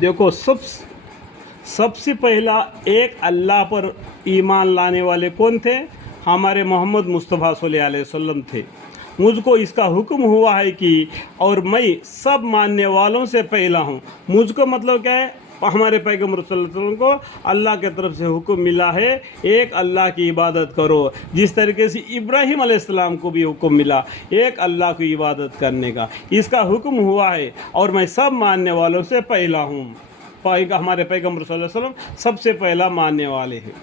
देखो सबसे पहला एक अल्लाह पर ईमान लाने वाले कौन थे? हमारे मोहम्मद मुस्तफ़ा सल्लल्लाहु अलैहि वसल्लम थे। मुझको इसका हुक्म हुआ है कि और मैं सब मानने वालों से पहला हूँ। मुझको मतलब क्या है? हमारे पैगम्बर सल्लल्लाहु अलैहि वसल्लम को अल्लाह की तरफ से हुक्म मिला है एक अल्लाह की इबादत करो, जिस तरीके से इब्राहीम अलैहिस्सलाम को भी हुक्म मिला एक अल्लाह की इबादत करने का। इसका हुक्म हुआ है और मैं सब मानने वालों से पहला हूँ। हमारे पैगम्बर सल्लल्लाहु अलैहि वसल्लम सबसे पहला मानने वाले हैं।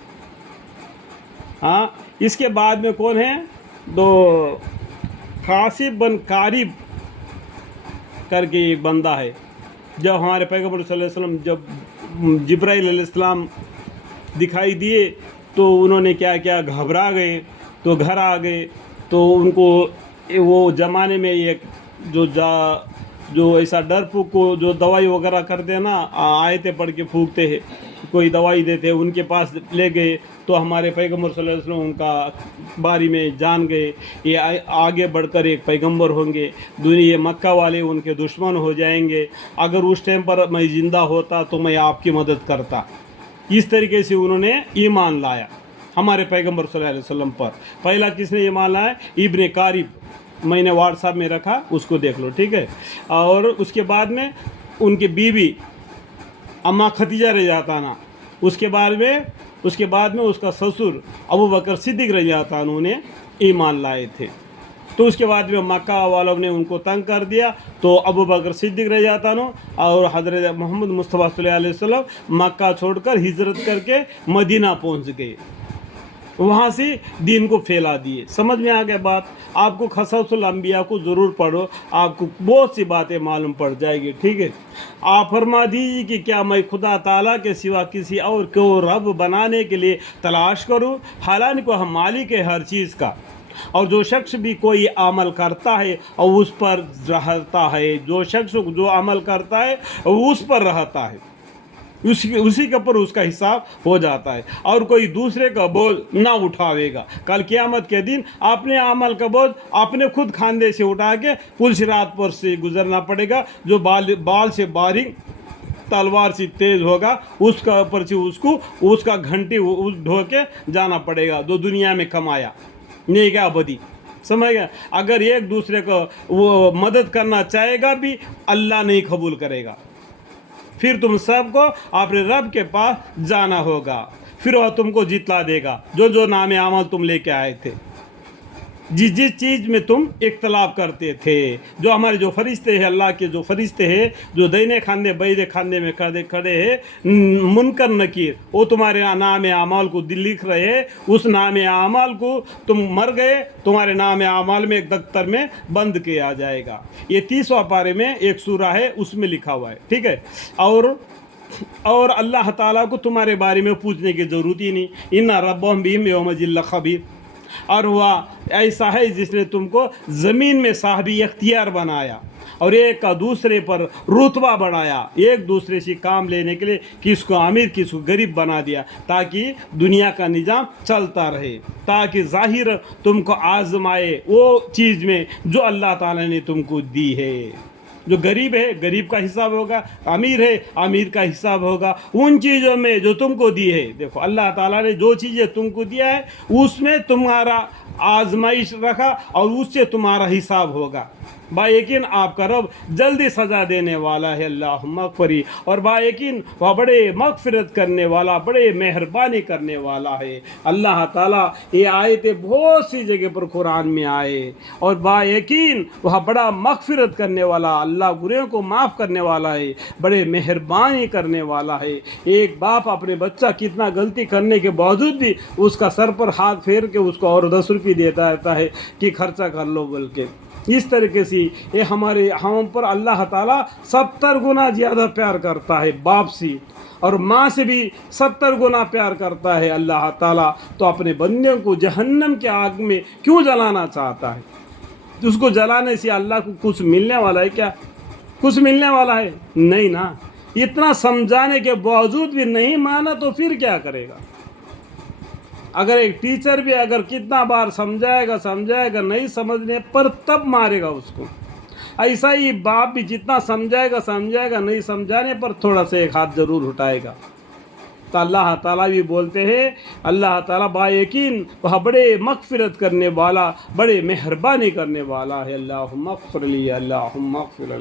हाँ, इसके बाद में कौन है? दो कासिब बन कारिब करके एक बंदा है। जब हमारे पैगम्बर सल्लल्लाहु अलैहि वसल्लम जब जिब्राइल अलैहिस्सलाम दिखाई दिए तो उन्होंने क्या किया? घबरा गए, तो घर आ गए। तो उनको वो ज़माने में एक जो ऐसा डर फूक को जो दवाई वगैरह करते हैं ना, आयतें पढ़ के फूकते हैं, कोई दवाई देते हैं, उनके पास ले गए। तो हमारे पैगम्बर सल्लल्लाहु अलैहि वसल्लम उनका बारे में जान गए, ये आगे बढ़कर एक पैगम्बर होंगे, दुनिया मक्का वाले उनके दुश्मन हो जाएंगे, अगर उस टाइम पर मैं ज़िंदा होता तो मैं आपकी मदद करता। इस तरीके से उन्होंने ईमान लाया हमारे पैगम्बर सल्लल्लाहु अलैहि वसल्लम पर। पहला किसने ईमान लाया? इब्ने कारिब। मैंने व्हाट्सएप में रखा, उसको देख लो, ठीक है। और उसके बाद में उनकी बीवी अम्मा खदीजा रज़ियल्लाहु अन्हा, उसके बाद में उसका ससुर अबू बकर सिद्दीक़ रज़ियल्लाहु अन्हु ने ईमान लाए थे। तो उसके बाद में मक्का वालों ने उनको तंग कर दिया, तो अबू बकर सिद्दीक़ रज़ियल्लाहु अन्हु और हज़रत मोहम्मद मुस्तफ़ा सल्लल्लाहु अलैहि वसल्लम मक्का छोड़कर हिजरत करके मदीना पहुंच गए, वहाँ से दीन को फैला दिए। समझ में आ गया बात? आपको क़ससुल अंबिया को ज़रूर पढ़ो, आपको बहुत सी बातें मालूम पड़ जाएगी, ठीक है। आप फरमा दीजिए कि क्या मैं खुदा ताला के सिवा किसी और को रब बनाने के लिए तलाश करूं? हालांकि वह मालिक है हर चीज़ का, और जो शख्स भी कोई अमल करता है और उस पर रहता है, जो शख्स जो अमल करता है उस पर रहता है, उसी के ऊपर उसका हिसाब हो जाता है, और कोई दूसरे का बोझ ना उठावेगा। कल क़यामत के दिन अपने अमल का बोझ अपने खुद खांदे से उठा के पुल सिरात पर से गुजरना पड़ेगा। जो बाल से बारीक तलवार से तेज होगा उसका ऊपर से उसका घंटी ढो के जाना पड़ेगा, जो दुनिया में कमाया नहीं क्या बदी। समझ गया? अगर एक दूसरे को वो मदद करना चाहेगा भी, अल्लाह नहीं कबूल करेगा। फिर तुम सबको अपने रब के पास जाना होगा, फिर वह तुमको जितला देगा जो नाम अमल तुम लेके आए थे, जिस चीज़ में तुम इख्तलाफ करते थे। जो हमारे जो फरिश्ते हैं, अल्लाह के जो फरिश्ते हैं, जो दईने खाने बैदे खाने में खड़े हैं, मुनकर नकीर, वो तुम्हारे नाम अमाल को लिख रहे हैं। उस नाम अमाल को तुम मर गए, तुम्हारे नाम अमाल में एक दफ्तर में बंद किया जाएगा। ये 30वां पारे में एक सूरा है, उसमें लिखा हुआ है, ठीक है। और अल्लाह ताला को तुम्हारे बारे में पूछने की ज़रूरत ही नहीं। इन्ना रब्बहुम बिहिम यौम जिल्ला खबीर। और वह ऐसा है जिसने तुमको ज़मीन में साहबी इख्तियार बनाया और एक का दूसरे पर रुतबा बढ़ाया, एक दूसरे से काम लेने के लिए किसको अमीर किसको गरीब बना दिया, ताकि दुनिया का निज़ाम चलता रहे, ताकि ज़ाहिर तुमको आज़माए वो चीज़ में जो अल्लाह ताला ने तुमको दी है। जो गरीब है गरीब का हिसाब होगा, अमीर है अमीर का हिसाब होगा उन चीज़ों में जो तुमको दी है। देखो अल्लाह ताला ने जो चीज़ें तुमको दिया है उसमें तुम्हारा आजमाइश रखा और उससे तुम्हारा हिसाब होगा। बायकीन आपका रब जल्दी सज़ा देने वाला है, अल्लाह मग़फ़िरी, और बायकीन वह बड़े मग़फ़िरत करने वाला, बड़े मेहरबानी करने वाला है। अल्लाह ताला ये आयतें बहुत सी जगह पर कुरान में आए, और बायकीन वह बड़ा मग़फ़िरत करने वाला, अल्लाह गुनाहों को माफ़ करने वाला है, बड़े मेहरबानी करने वाला है। एक बाप अपने बच्चा कितना गलती करने के बावजूद भी उसका सर पर हाथ फेर के उसको और 10 रुपये देता रहता है कि खर्चा कर लो बोल के। इस तरीके से ये हम पर अल्लाह ताला 70 गुना ज़्यादा प्यार करता है बाप से, और माँ से भी 70 गुना प्यार करता है अल्लाह ताला। तो अपने बंदों को जहन्नम के आग में क्यों जलाना चाहता है? उसको जलाने से अल्लाह को कुछ मिलने वाला है क्या? कुछ मिलने वाला है नहीं ना। इतना समझाने के बावजूद भी नहीं माना तो फिर क्या करेगा? अगर एक टीचर भी अगर कितना बार समझाएगा नहीं समझने पर तब मारेगा उसको। ایسا ہی باپ بھی جتنا سمجھائے گا، نہیں سمجھانے پر تھوڑا سا ایک ہاتھ ضرور اٹھائے گا. تو اللہ تعالیٰ بھی بولتے ہیں، اللہ تعالیٰ با یقین وہ بڑے مغفرت کرنے والا، بڑے مہربانی کرنے والا ہے. اللہم اغفر لی، اللہم اغفر لی.